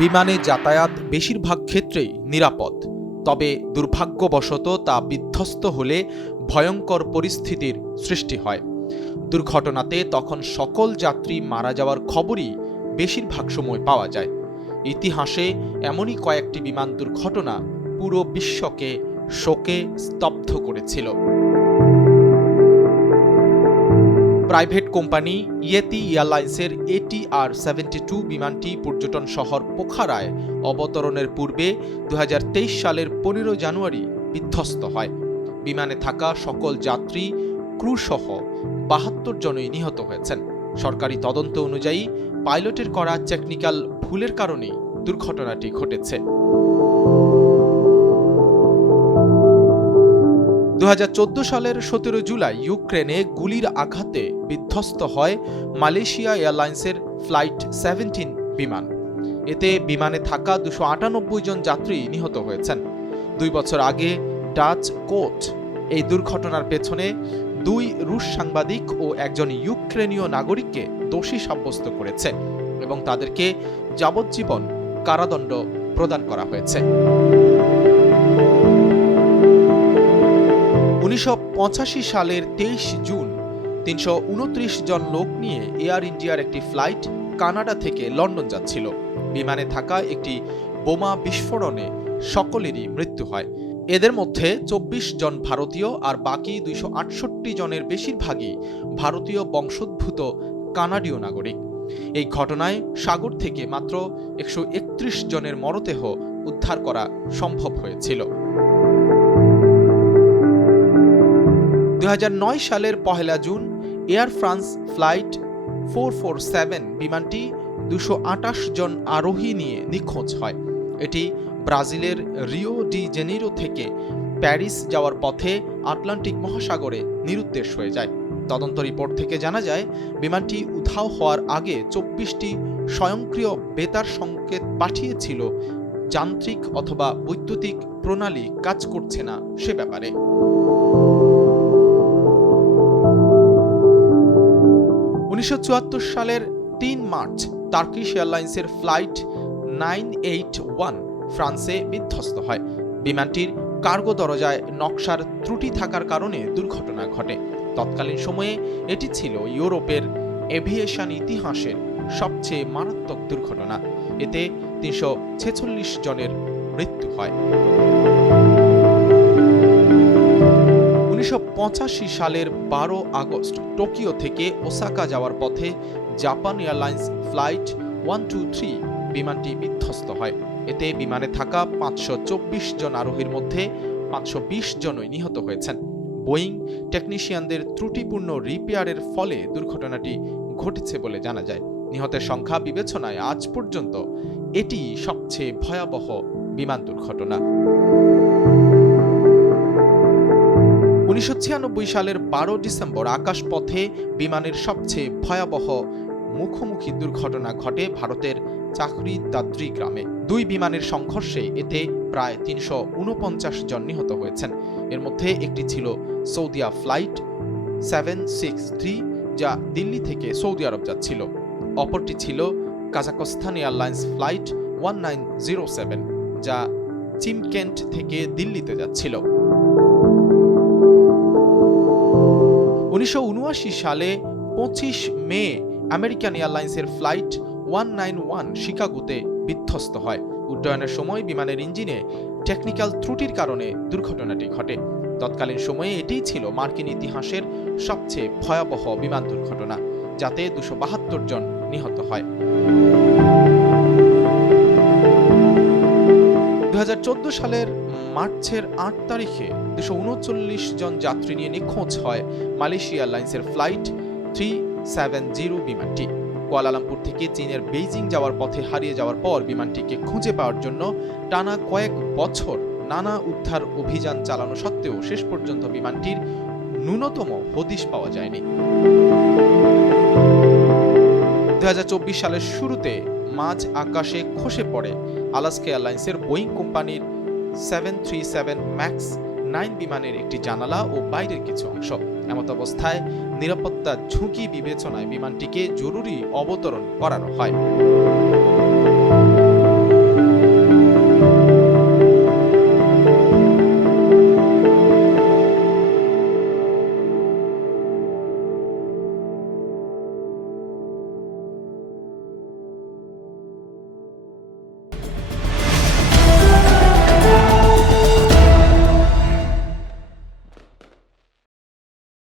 বিমানে যাতায়াত বেশিরভাগ ক্ষেত্রেই নিরাপদ। তবে দুর্ভাগ্যবশত তা বিধ্বস্ত হলে ভয়ঙ্কর পরিস্থিতির সৃষ্টি হয়। দুর্ঘটনাতে তখন সকল যাত্রী মারা যাওয়ার খবরই বেশিরভাগ সময় পাওয়া যায়। ইতিহাসে এমনই কয়েকটি বিমান দুর্ঘটনা পুরো বিশ্বকে শোকে স্তব্ধ করেছিল। প্রাইভেট কোম্পানি ইয়েতি এয়ারলাইন্সের এটিআর সেভেন্টি টু বিমানটি পর্যটন শহর পোখারায় অবতরণের পূর্বে দু হাজার তেইশ সালের পনেরো জানুয়ারি বিধ্বস্ত হয়। বিমানে থাকা সকল যাত্রী ক্রু সহ বাহাত্তর জনই নিহত হয়েছেন। সরকারি তদন্ত অনুযায়ী পাইলটের করা টেকনিক্যাল ভুলের কারণেই দুর্ঘটনাটি ঘটেছে। দু হাজার চোদ্দ সালের সতেরো জুলাই ইউক্রেনে গুলির আঘাতে বিধ্বস্ত হয় মালয়েশিয়া এয়ারলাইন্সের ফ্লাইট সেভেন্টিন বিমান। এতে বিমানে থাকা দুশো আটানব্বই জন যাত্রী নিহত হয়েছেন। দুই বছর আগে ডাচ কোচ এই দুর্ঘটনার পেছনে দুই রুশ সাংবাদিক ও একজন ইউক্রেনীয় নাগরিককে দোষী সাব্যস্ত করেছে এবং তাদেরকে যাবজ্জীবন কারাদণ্ড প্রদান করা হয়েছে। উনিশশো সালের তেইশ জুন, তিনশো উনত্রিশ জন লোক নিয়ে এয়ার ইন্ডিয়ার একটি ফ্লাইট কানাডা থেকে লন্ডন যাচ্ছিল। বিমানে থাকা একটি বোমা বিস্ফোরণে সকলেরই মৃত্যু হয়। এদের মধ্যে চব্বিশ জন ভারতীয় আর বাকি দুইশো আটষট্টি জনের বেশিরভাগই ভারতীয় বংশোদ্ভূত কানাডীয় নাগরিক। এই ঘটনায় সাগর থেকে মাত্র একশো একত্রিশ জনের মরদেহ উদ্ধার করা সম্ভব হয়েছিল। দু হাজার নয় সালের পহেলা June, Air France flight four four seven বিমানটি দুশো জন আরোহী নিয়ে নিখোঁজ হয়। এটি ব্রাজিলের রিও ডি জেনিরো থেকে প্যারিস যাওয়ার পথে আটলান্টিক মহাসাগরে নিরুদ্দেশ হয়ে যায়। তদন্ত রিপোর্ট থেকে জানা যায়, বিমানটি উধাও হওয়ার আগে চব্বিশটি স্বয়ংক্রিয় বেতার সংকেত পাঠিয়েছিল। যান্ত্রিক অথবা বৈদ্যুতিক প্রণালী কাজ করছে না সে ব্যাপারে। উনিশশো চুয়াত্তর সালের তিন মার্চ টার্কিশ এয়ারলাইন্সের ফ্লাইট নাইন এইট ওয়ান ফ্রান্সে বিধ্বস্ত হয়। বিমানটির কার্গো দরজায় নকশার ত্রুটি থাকার কারণে দুর্ঘটনা ঘটে। তৎকালীন সময়ে এটি ছিল ইউরোপের এভিয়েশন ইতিহাসের সবচেয়ে মারাত্মক দুর্ঘটনা। এতে তিনশো ছেচল্লিশ জনের মৃত্যু হয়। উনিশশো সালের বারো আগস্ট টোকিও থেকে ওসাকা যাওয়ার পথে Japan airlines flight one two three বিমানটি বিধ্বস্ত হয়। এতে বিমানে থাকা পাঁচশো চব্বিশ জন আরোহীর মধ্যে পাঁচশো বিশ জনই নিহত হয়েছেন। বোয়িং টেকনিশিয়ানদের ত্রুটিপূর্ণ রিপেয়ারের ফলে দুর্ঘটনাটি ঘটেছে বলে জানা যায়। নিহতের সংখ্যা বিবেচনায় আজ পর্যন্ত এটি সবচেয়ে ভয়াবহ বিমান দুর্ঘটনা। উনিশশো ছিয়ানব্বই সালের বারো ডিসেম্বর আকাশপথে বিমানের সবচেয়ে ভয়াবহ মুখোমুখি দুর্ঘটনা ঘটে ভারতের চাকরি দাদ্রি গ্রামে। দুই বিমানের সংঘর্ষে এতে প্রায় তিনশো উনপঞ্চাশ জন নিহত হয়েছেন। এর মধ্যে একটি ছিল Saudia flight seven six three, যা দিল্লি থেকে সৌদি আরব যাচ্ছিল। অপরটি ছিল Kazakhstan airlines flight one nine zero seven, যা চিমকেন্ট থেকে দিল্লিতে যাচ্ছিল। উনিশশো উনআশি সালে পঁচিশ মে আমেরিকান এয়ারলাইন্সের ফ্লাইট ওয়ান নাইন ওয়ান শিকাগোতে বিধ্বস্ত হয়। উড্ডয়নের সময় বিমানের ইঞ্জিনে টেকনিক্যাল ত্রুটির কারণে দুর্ঘটনাটি ঘটে। তৎকালীন সময়ে এটিই ছিল মার্কিন ইতিহাসের সবচেয়ে ভয়াবহ বিমান দুর্ঘটনা, যাতে দুশো বাহাত্তর জন নিহত হয়। দু হাজার চোদ্দ সালের মার্চের আট তারিখে দুশো উনচল্লিশ জন যাত্রী নিয়ে নিখোঁজ হয় মালয়েশিয়া এয়ারলাইন্সের ফ্লাইট থ্রি সেভেন জিরো বিমানটি। কুয়ালালামপুর থেকে চীনের বেইজিং যাওয়ার পথে হারিয়ে যাওয়ার পর বিমানটিকে খুঁজে পাওয়ার জন্য টানা কয়েক বছর নানা উদ্ধার অভিযান চালানো সত্ত্বেও শেষ পর্যন্ত বিমানটির ন্যূনতম হদিশ পাওয়া যায়নি। দু হাজার চব্বিশ সালের শুরুতে মাঝ আকাশে খসে পড়ে। আলাস্কা এয়ারলাইন্সের বোয়িং কোম্পানির seven three seven max nine বিমানের একটি জানালা ও বাইরের কিছু অংশ। এমত অবস্থায় নিরাপত্তা ঝুঁকি বিবেচনায় বিমানটিকে জরুরি অবতরণ করানো হয়।